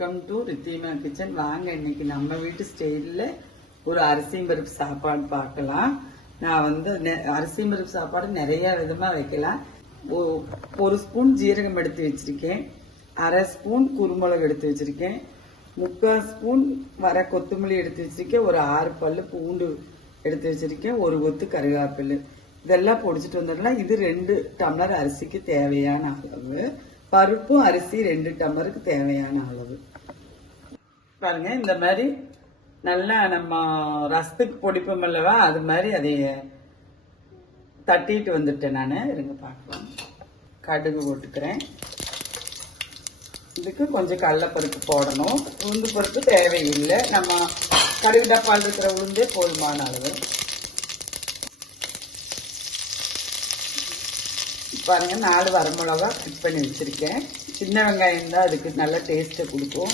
Welcome to Ridhima kitchen. வாங்க இன்னைக்கு நம்ம வீட்டு ஸ்டைலில் ஒரு அரிசி பருப்பு சாப்பாடு பார்க்கலாம். நான் வந்து அரிசி பருப்பு சாப்பாடு நிறைய விதமாக வைக்கலாம். ஒரு ஸ்பூன் ஜீரகம் எடுத்து வச்சிருக்கேன், அரை ஸ்பூன் குருமிளகு எடுத்து வச்சிருக்கேன், 3/4 ஸ்பூன் வர கொத்தமல்லி எடுத்து வச்சிருக்கேன், ஒரு 6 பல்லு பூண்டு எடுத்து வச்சிருக்கேன், ஒரு கொத்து கருவேப்பிலை. இதெல்லாம் பொடிச்சிட்டு வந்துடலாம். இது 2 டம்ளர் அரிசிக்கு தேவையான அளவு. பருப்பும் அரிசி 2 டம்ளருக்கு தேவையான அளவு. பாருங்க, இந்த மாதிரி நல்லா நம்ம ரசத்துக்கு பொடிப்போம் அல்லவா, அது மாதிரி அதைய தட்டிட்டு வந்துட்டேன் நான். இருங்க பார்க்கலாம். கடுகு போட்டுக்கிறேன். இதுக்கு கொஞ்சம் கடலைப்பருப்பு போடணும். உளுந்து பருப்பு தேவையில்லை. நம்ம கடுகு டப்பால் இருக்கிற உளுந்தே போதுமான அளவு. பாருங்க, 4 வரமிளகா கட் பண்ணி வச்சிருக்கேன். சின்ன வெங்காயம் தான் அதுக்கு நல்ல டேஸ்ட்டை கொடுக்கும்.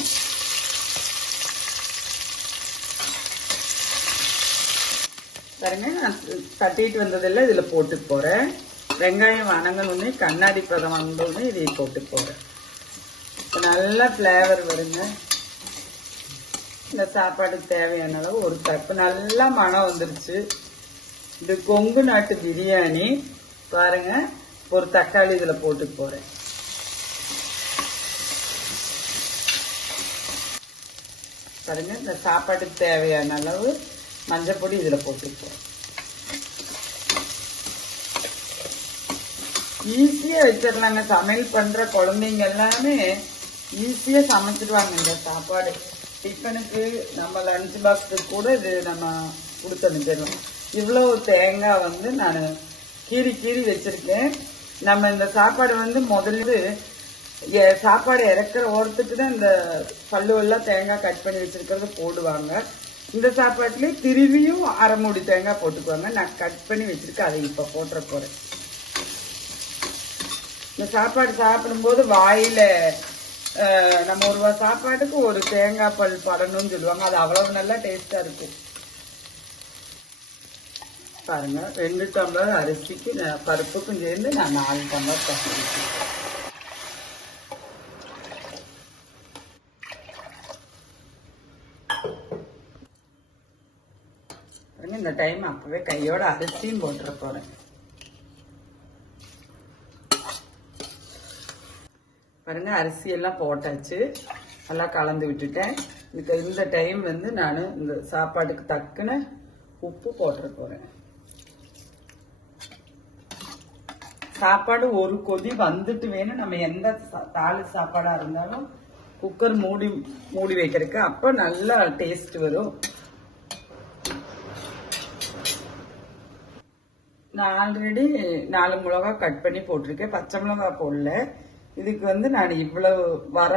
பாருங்க, நான் தட்டிட்டு வந்ததெல்லாம் இதில் போட்டு போகிறேன். வெங்காயம் வணங்கணுன்னே கண்ணாடி பதம் வந்தோடனே இதை போட்டு போகிறேன். நல்லா ஃப்ளேவர் வருங்க. இந்த சாப்பாடுக்கு தேவையான அளவு ஒரு கப்பு. நல்லா மனம் வந்துருச்சு. இது கொங்கு நாட்டு பிரியாணி. பாருங்க, ஒரு தக்காளி இதில் போட்டு போகிறேன். பாருங்க, இந்த சாப்பாட்டுக்கு தேவையான அளவு மஞ்சள் பொடி இதில் போட்டு போகிறேன். ஈஸியாக வச்சிடலாங்க. சமையல் பண்ணுற குழந்தைங்க எல்லாமே ஈஸியாக சமைச்சிடுவாங்க. இந்த சாப்பாடு டிஃபனுக்கு நம்ம லஞ்ச் பாக்ஸுக்கு கூட இது நம்ம கொடுத்து அனுப்பிடலாம். இவ்வளோ தேங்காய் வந்து நான் கீறி வச்சிருக்கேன். நம்ம இந்த சாப்பாடு வந்து முதல்ல சாப்பாடு இறக்குற ஓரத்துக்கு தான் இந்த பல்லு எல்லாம் தேங்காய் கட் பண்ணி வச்சிருக்கிறத போடுவாங்க. இந்த சாப்பாட்டுலேயே திருவியும் அரை மூடி தேங்காய் போட்டுக்குவாங்க. நான் கட் பண்ணி வச்சிருக்கேன், அதை இப்போ போட்டுற போகிறேன். இந்த சாப்பாடு சாப்பிடும்போது வாயில நம்ம ஒரு சாப்பாட்டுக்கு ஒரு தேங்காய் பல் படணும்னு சொல்லுவாங்க. அது அவ்வளவு நல்லா டேஸ்டா இருக்கும். பாருங்க, 2 டம்ளர் அரிசிக்கு பருப்புக்கும் சேர்ந்து நான் 4 டம்ளர் தண்ணி. இந்த டைம் அப்பவே கையோட அரிசியும் போட்டுற போறேன். பாருங்க, அரிசி எல்லாம் போட்டாச்சு. நல்லா கலந்து விட்டுட்டேன். இந்த டைம் வந்து நான் இந்த சாப்பாட்டுக்கு தக்குன உப்பு போட்டுற போறேன். சாப்பாடு ஒரு கொதி வந்துட்டு வேணும். நம்ம எந்த தாளி சாப்பாடா இருந்தாலும் குக்கர் மூடி வைக்கிறதுக்கு அப்ப நல்லா டேஸ்ட் வரும். நான் ஆல்ரெடி 4 மிளகா கட் பண்ணி போட்டிருக்கேன். பச்சை மிளகா போடல. இதுக்கு வந்து நான் இவ்வளவு வர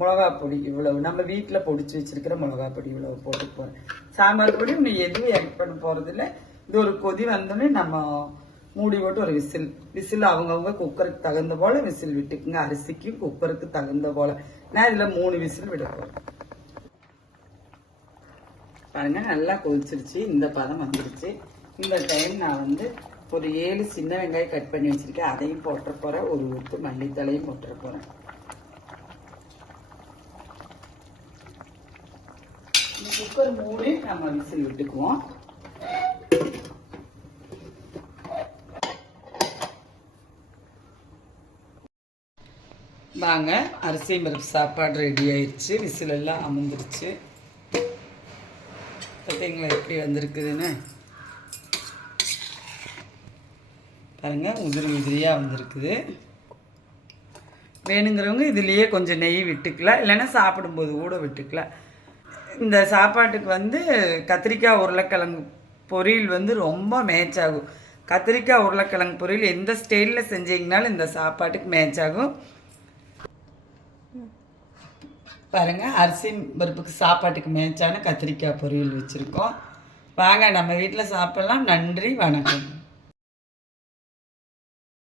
மிளகா பொடி இவ்வளவு நம்ம வீட்டில் பொடிச்சு வச்சிருக்கிற மிளகா பொடி இவ்வளவு போட்டு போறேன். சாம்பார் பொடி இன்னும் எதுவும் ஆட் பண்ண போறது இல்லை. இது ஒரு கொதி வந்தோடனே நம்ம மூடி போட்டு ஒரு விசில் அவங்கவுங்க குக்கருக்கு தகுந்த போல விசில் விட்டுக்குங்க. அரிசிக்கு குக்கருக்கு தகுந்த போல. நான் இதுல 3 விசில் விட போறேன். பாருங்க, நல்லா கொதிச்சிருச்சு. இந்த பதம் வந்துருச்சு. இந்த டைம் நான் வந்து ஒரு 7 சின்ன வெங்காயம் கட் பண்ணி வச்சிருக்கேன், அதையும் போட்டுற போறேன். ஒரு ஊத்து மல்லித்தலையும் போட்டுற போறேன். இந்த குக்கர் மூடி நம்ம விசில் விட்டுக்குவோம். வாங்க, அரிசி பருப்பு சாப்பாடு ரெடி ஆயிடுச்சு. விசில் எல்லாம் அமர்ந்துருச்சு. பார்த்தீங்களா எப்படி வந்திருக்குதுன்னு? பாருங்க, உதிரியாக வந்திருக்குது. வேணுங்கிறவங்க இதுலேயே கொஞ்சம் நெய் விட்டுக்கலாம், இல்லைன்னா சாப்பிடும்போது கூட விட்டுக்கலாம். இந்த சாப்பாட்டுக்கு வந்து கத்திரிக்காய் உருளைக்கிழங்கு பொரியல் வந்து ரொம்ப மேட்ச் ஆகும். கத்திரிக்காய் உருளைக்கிழங்கு பொரியல் எந்த ஸ்டைலில் செஞ்சீங்கனாலும் இந்த சாப்பாட்டுக்கு மேட்ச் ஆகும். பாருங்க, அரிசி பருப்புக்கு சாப்பாட்டுக்கு மேட்சான கத்திரிக்காய் பொரியல் வச்சுருக்கோம். வாங்க, நம்ம வீட்டில் சாப்பிடலாம். நன்றி, வணக்கம்.